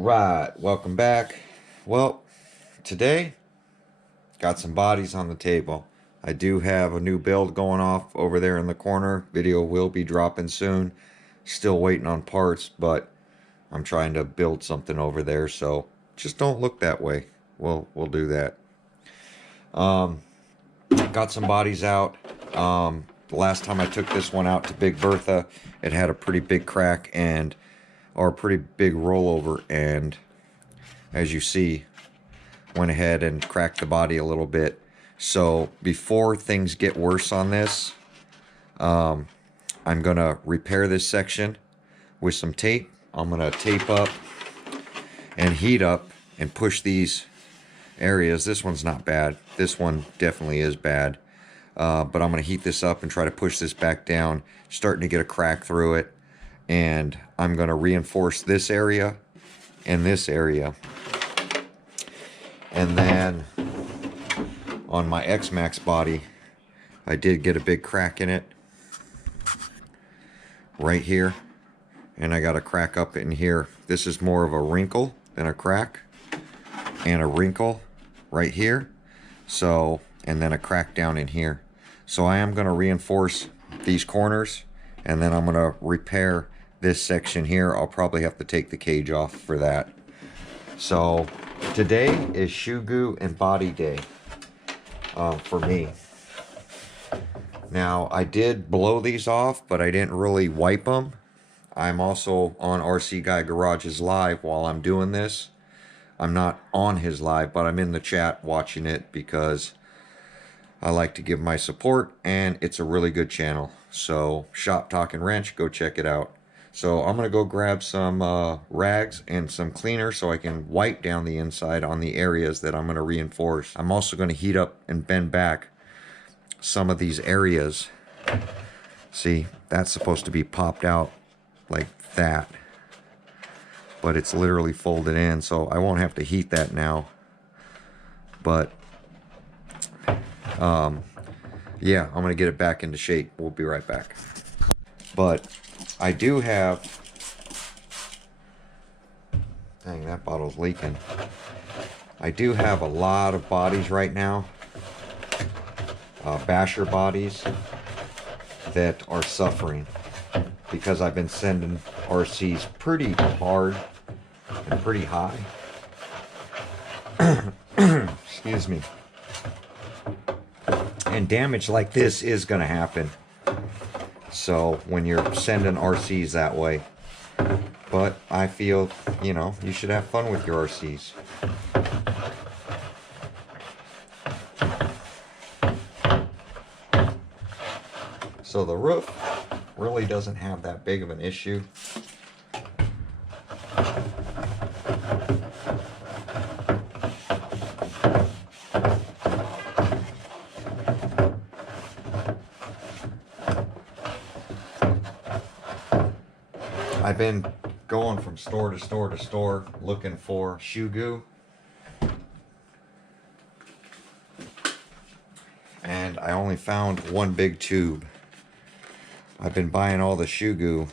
Alright, welcome back. Well, today, got some bodies on the table. I do have a new build going off over there in the corner. Video will be dropping soon. Still waiting on parts, but I'm trying to build something over there, so just don't look that way. We'll do that. Got some bodies out. The last time I took this one out to Big Bertha, it had a pretty big crack or a pretty big rollover, and as you see, went ahead and cracked the body a little bit. So before things get worse on this, I'm gonna repair this section with some tape. I'm gonna tape up and heat up and push these areas. This one's not bad. This one definitely is bad. But I'm gonna heat this up and try to push this back down, starting to get a crack through it. And I'm gonna reinforce this area and this area. And then on my XMaxx body, I did get a big crack in it right here, and I got a crack up in here. This is more of a wrinkle than a crack, and a wrinkle right here, so, and then a crack down in here. So I am going to reinforce these corners, and then I'm going to repair this section here. I'll probably have to take the cage off for that. So today is Shoe Goo and body day for me. Now, I did blow these off, but I didn't really wipe them. I'm also on RC Guy Garage's live while I'm doing this. I'm not on his live, but I'm in the chat watching it because I like to give my support, and it's a really good channel. So, Shop Talking Wrench, go check it out. So I'm going to go grab some rags and some cleaner so I can wipe down the inside on the areas that I'm going to reinforce. I'm also going to heat up and bend back some of these areas. See, that's supposed to be popped out like that, but it's literally folded in, so I won't have to heat that now. But yeah, I'm going to get it back into shape. We'll be right back. But I do have, dang, that bottle's leaking. I do have a lot of bodies right now, basher bodies, that are suffering because I've been sending RCs pretty hard and pretty high. Excuse me. And damage like this is going to happen. So when you're sending RCs that way. But I feel, you know, you should have fun with your RCs. So the roof really doesn't have that big of an issue. I've been going from store to store to store looking for Shoe Goo, and I only found one big tube. I've been buying all the Shoe Goo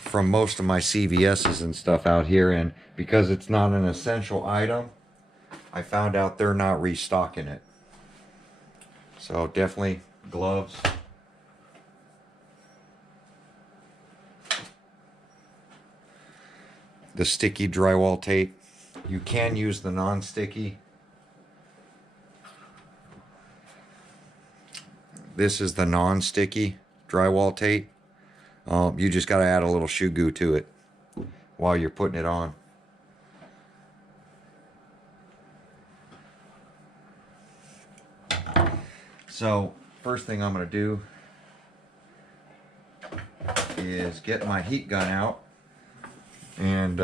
from most of my CVS's and stuff out here, and because it's not an essential item, I found out they're not restocking it. So definitely gloves. The sticky drywall tape. You can use the non-sticky. This is the non-sticky drywall tape. You just got to add a little Shoe Goo to it while you're putting it on. So first thing I'm going to do is get my heat gun out and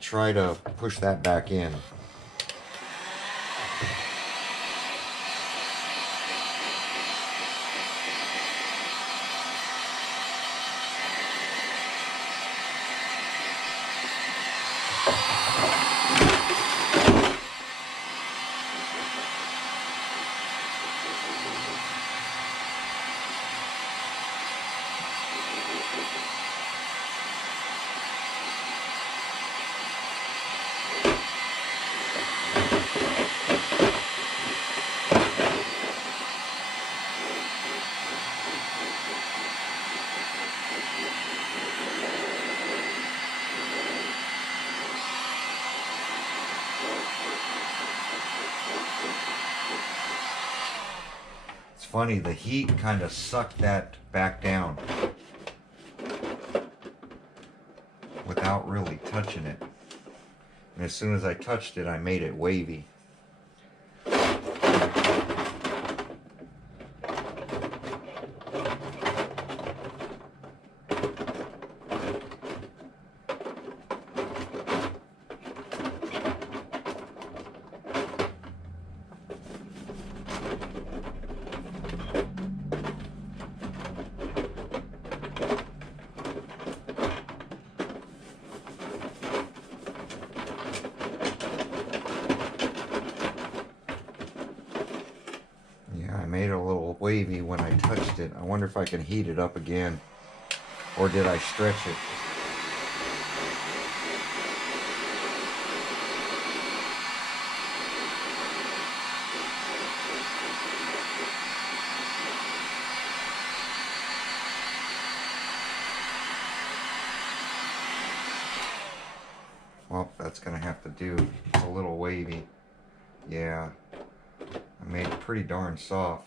try to push that back in. It's funny, the heat kind of sucked that back down without really touching it. And as soon as I touched it, I made it wavy. I made it a little wavy when I touched it. I wonder if I can heat it up again. Or did I stretch it? Well, that's going to have to do. It's a little wavy. Yeah. I made it pretty darn soft.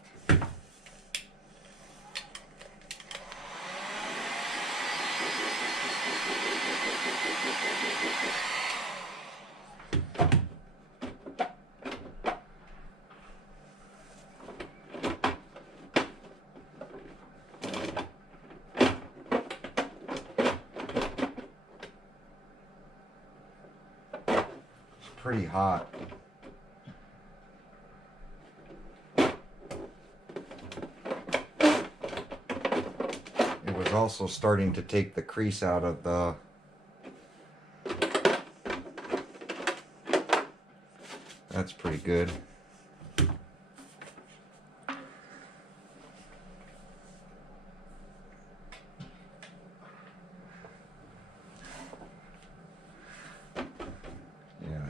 It's pretty hot. Also starting to take the crease out of the that's pretty good. Yeah,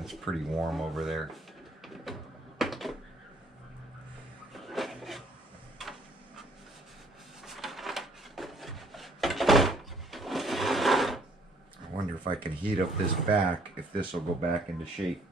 it's pretty warm over there. If I can heat up this back, if this will go back into shape.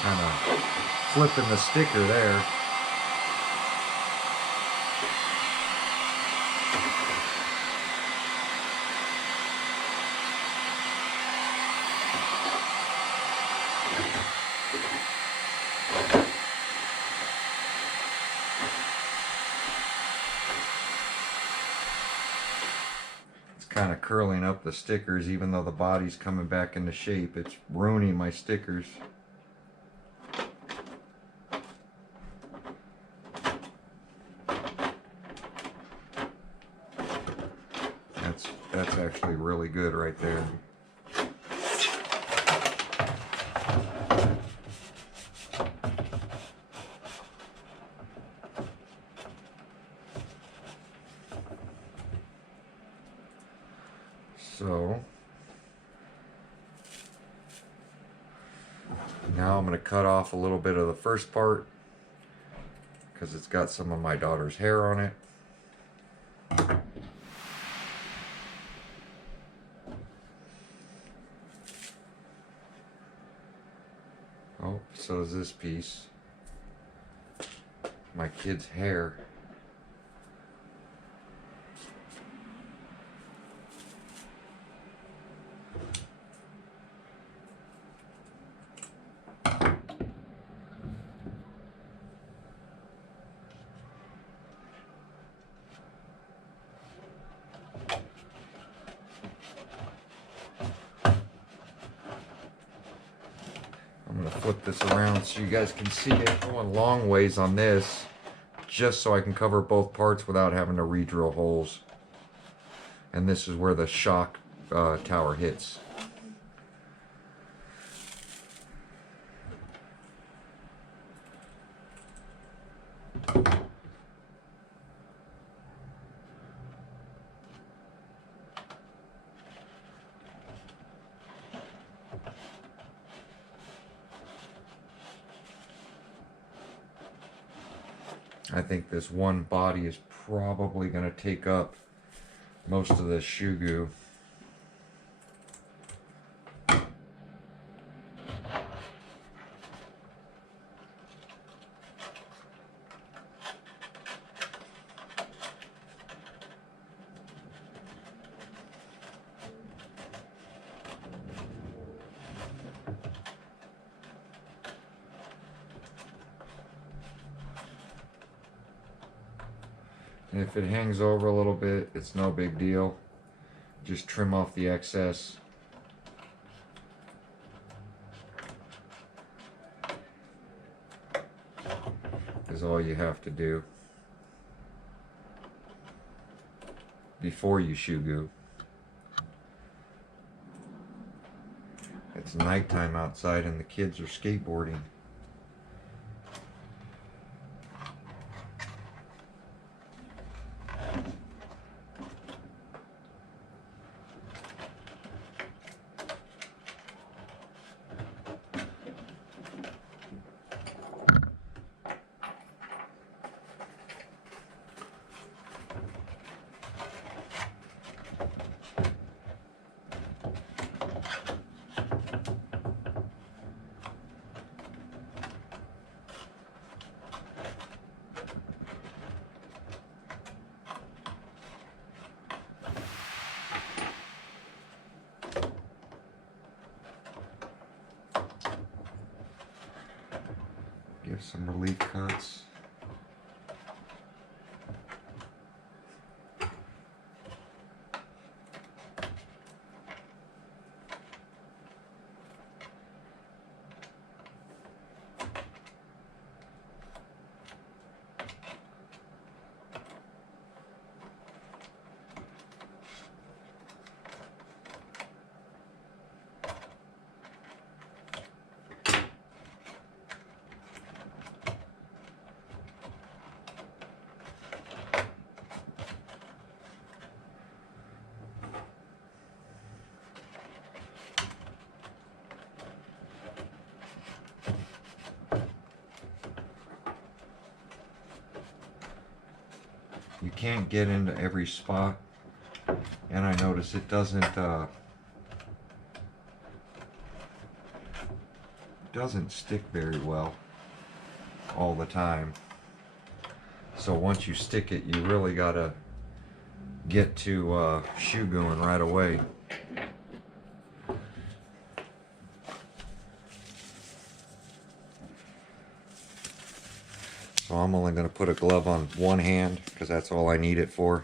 Kind of flipping the sticker there. Kind of curling up the stickers, even though the body's coming back into shape. It's ruining my stickers. That's actually really good right there. So now I'm going to cut off a little bit of the first part because it's got some of my daughter's hair on it. Oh, so is this piece. My kid's hair. Flip this around so you guys can see it. Going long ways on this just so I can cover both parts without having to re-drill holes. And this is where the shock tower hits. I think this one body is probably going to take up most of the Shoe Goo. And if it hangs over a little bit, it's no big deal. Just trim off the excess. Is all you have to do before you Shoe Goo. It's nighttime outside and the kids are skateboarding. Give some relief cuts. You can't get into every spot, and I notice it doesn't stick very well all the time. So once you stick it, you really gotta get to Shoe Gooing right away. So I'm only going to put a glove on one hand because that's all I need it for.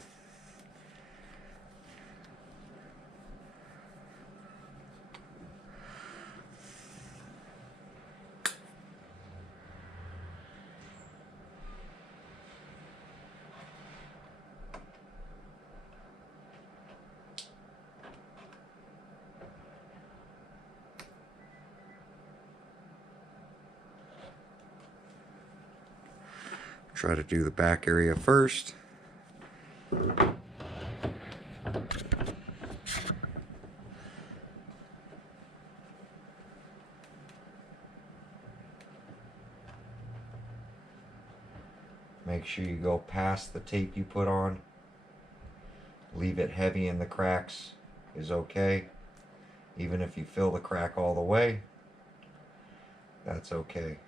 Try to do the back area first. Make sure you go past the tape you put on. Leave it heavy in the cracks is okay. Even if you fill the crack all the way, that's okay.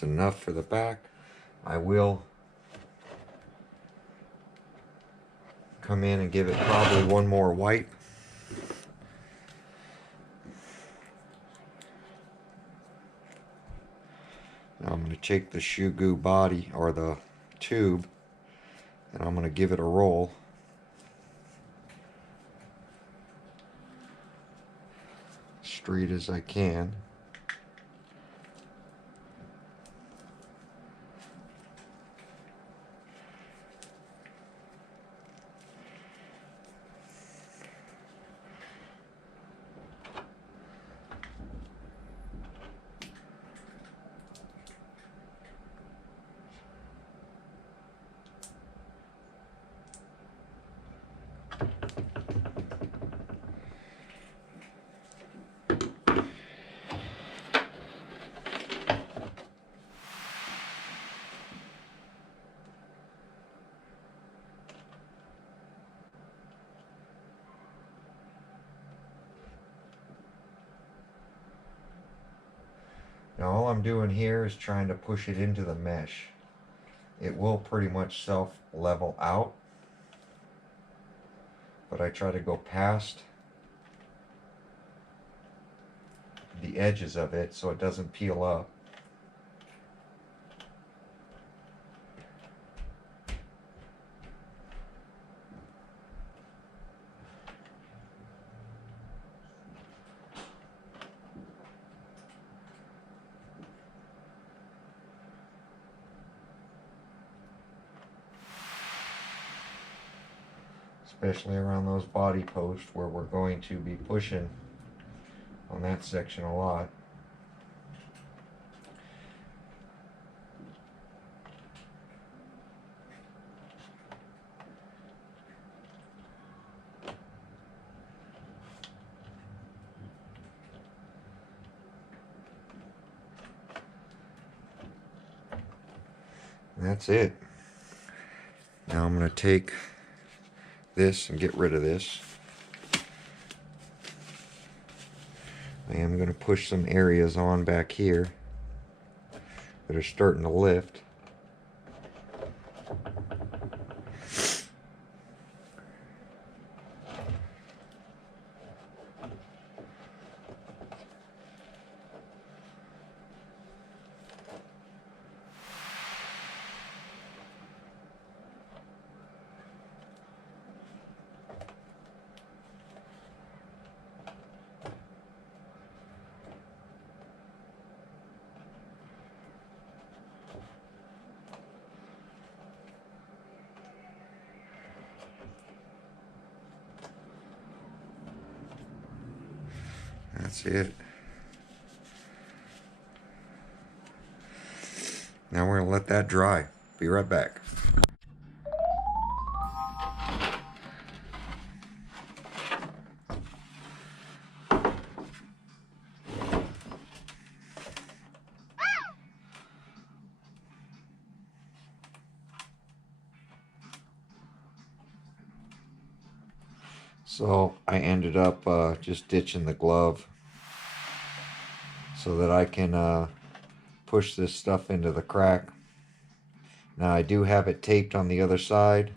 that's enough for the back. I will come in and give it probably one more wipe. Now I'm going to take the Shoe Goo body, or the tube, and I'm going to give it a roll. Straight as I can. Now all I'm doing here is trying to push it into the mesh. It will pretty much self-level out, but I try to go past the edges of it so it doesn't peel up. Especially around those body posts where we're going to be pushing on that section a lot. And that's it. Now I'm going to take this and get rid of this. I am going to push some areas on back here that are starting to lift. That's it. Now we're going to let that dry. Be right back. So I ended up just ditching the glove so that I can push this stuff into the crack. Now I do have it taped on the other side.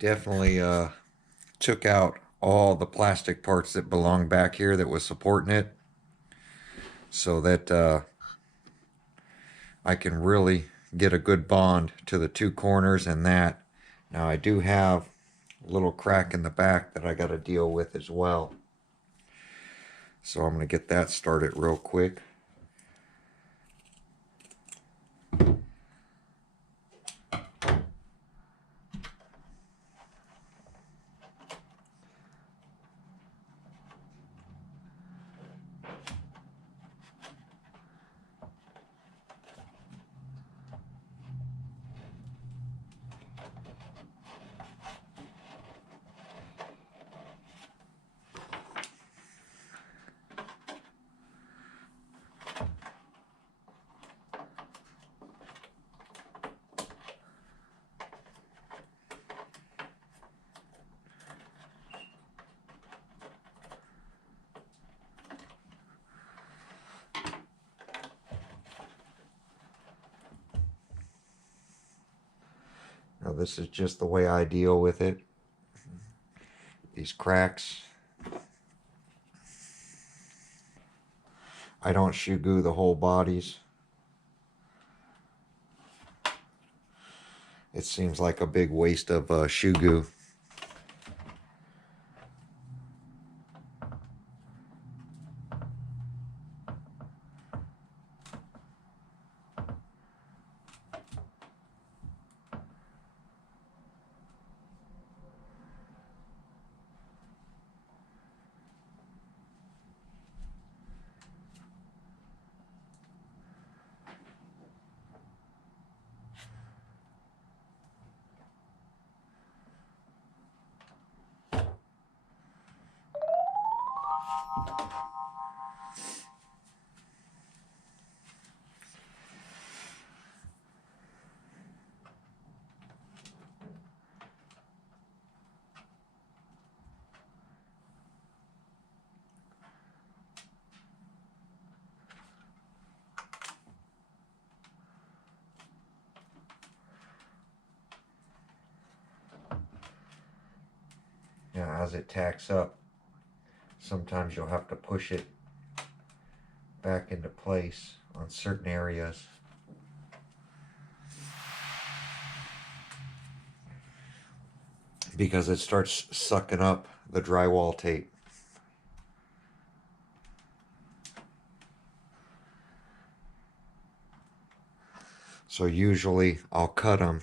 Definitely took out all the plastic parts that belong back here that was supporting it, so that I can really get a good bond to the two corners and that. Now I do have a little crack in the back that I got to deal with as well. So I'm going to get that started real quick. Now this is just the way I deal with it. These cracks. I don't shoe goo the whole bodies. It seems like a big waste of shoe goo. Now as it tacks up, sometimes you'll have to push it back into place on certain areas. Because it starts sucking up the drywall tape. So usually I'll cut them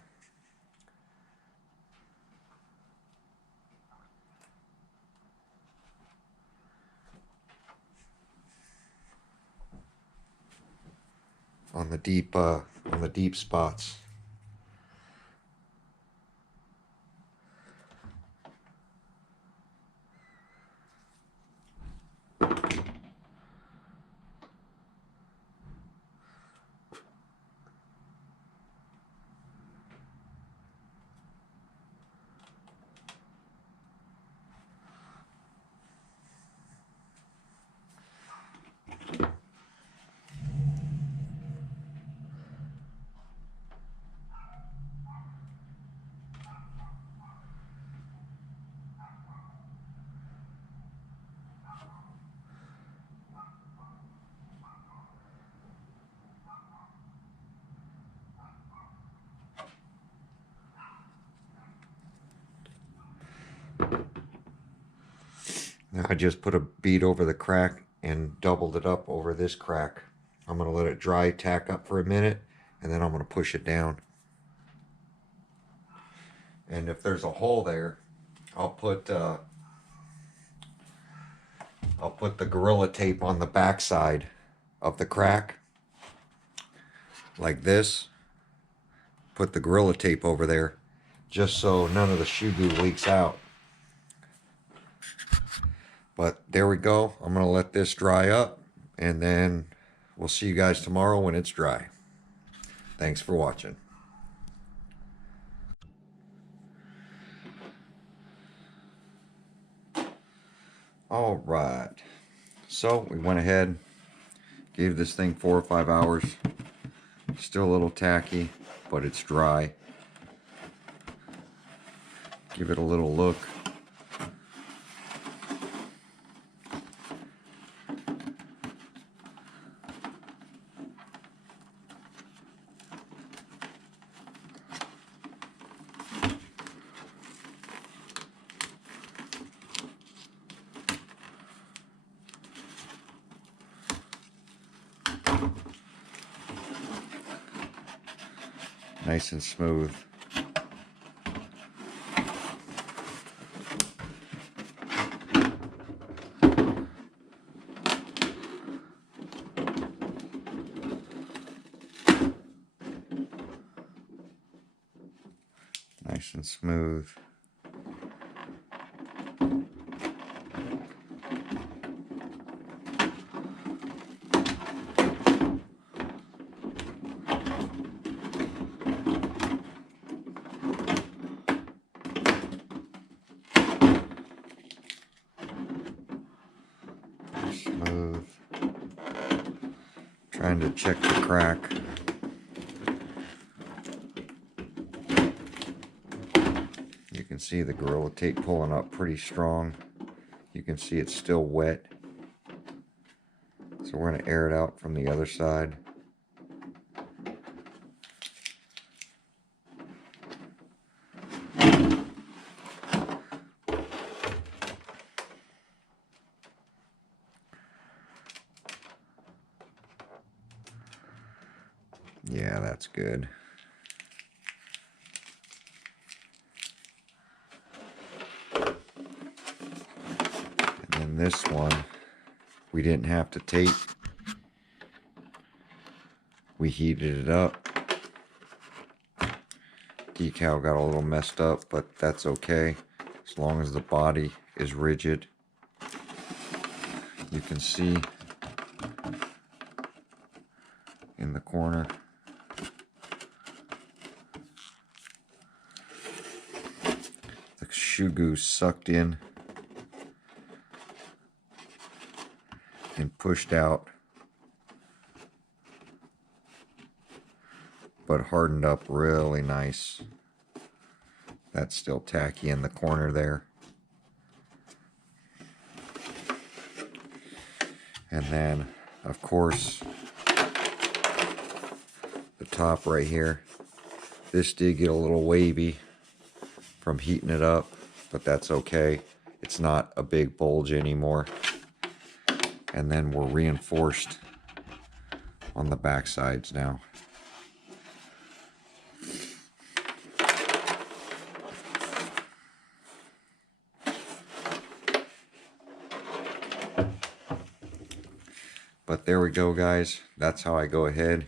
on the deep spots. Now I just put a bead over the crack and doubled it up over this crack. I'm going to let it dry, tack up for a minute, and then I'm going to push it down. And if there's a hole there, I'll put the Gorilla Tape on the backside of the crack, like this. Put the Gorilla Tape over there, just so none of the shoe goo leaks out. But there we go. I'm going to let this dry up, and then we'll see you guys tomorrow when it's dry. Thanks for watching. All right. So we went ahead, gave this thing 4 or 5 hours. Still a little tacky, but it's dry. Give it a little look. Nice and smooth. Nice and smooth. Smooth. Trying to check the crack. You can see the Gorilla Tape pulling up pretty strong. You can see it's still wet. So we're going to air it out from the other side. Yeah, that's good. And then this one, we didn't have to tape. We heated it up. Decal got a little messed up, but that's okay. As long as the body is rigid. You can see in the corner. The Shoe Goo sucked in and pushed out, but hardened up really nice. That's still tacky in the corner there. And then, of course, the top right here. This did get a little wavy from heating it up, but that's okay. It's not a big bulge anymore. And then we're reinforced on the back sides now. But there we go, guys. That's how I go ahead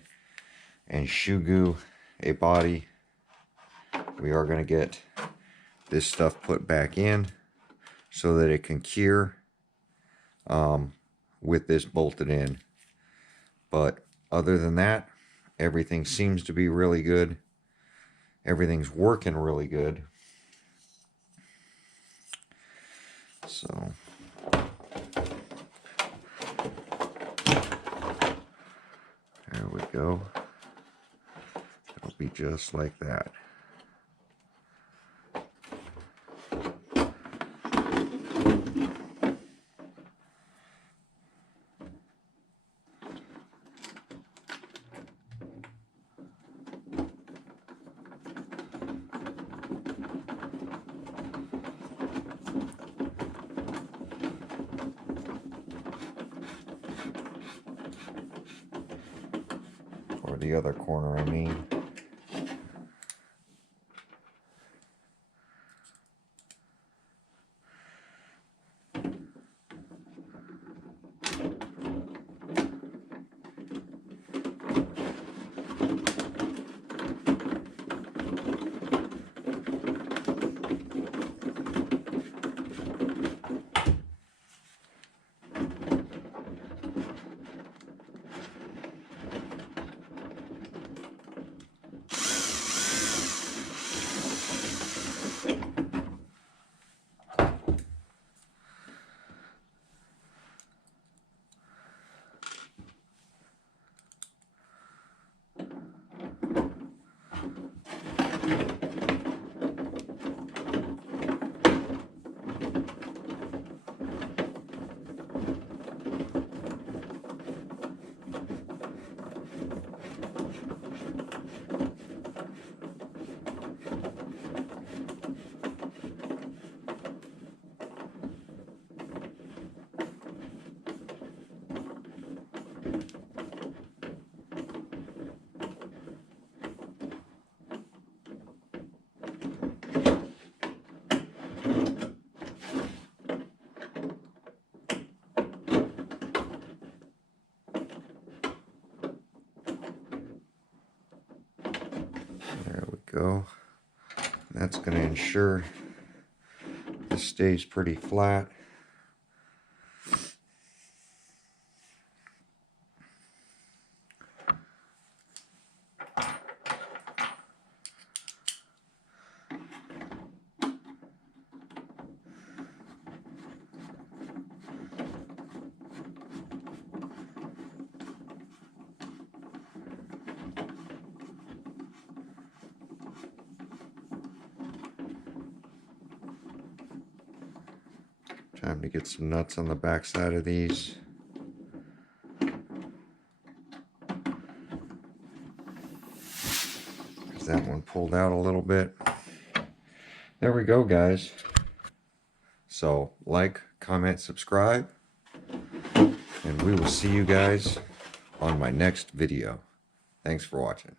and Shoe Goo a body. We are going to get this stuff put back in so that it can cure with this bolted in. But other than that, everything seems to be really good. Everything's working really good. So there we go. It'll be just like that. Or the other corner, I mean. go. That's going to ensure this stays pretty flat. Time to get some nuts on the back side of these. Because that one pulled out a little bit. There we go, guys. So, like, comment, subscribe. And we will see you guys on my next video. Thanks for watching.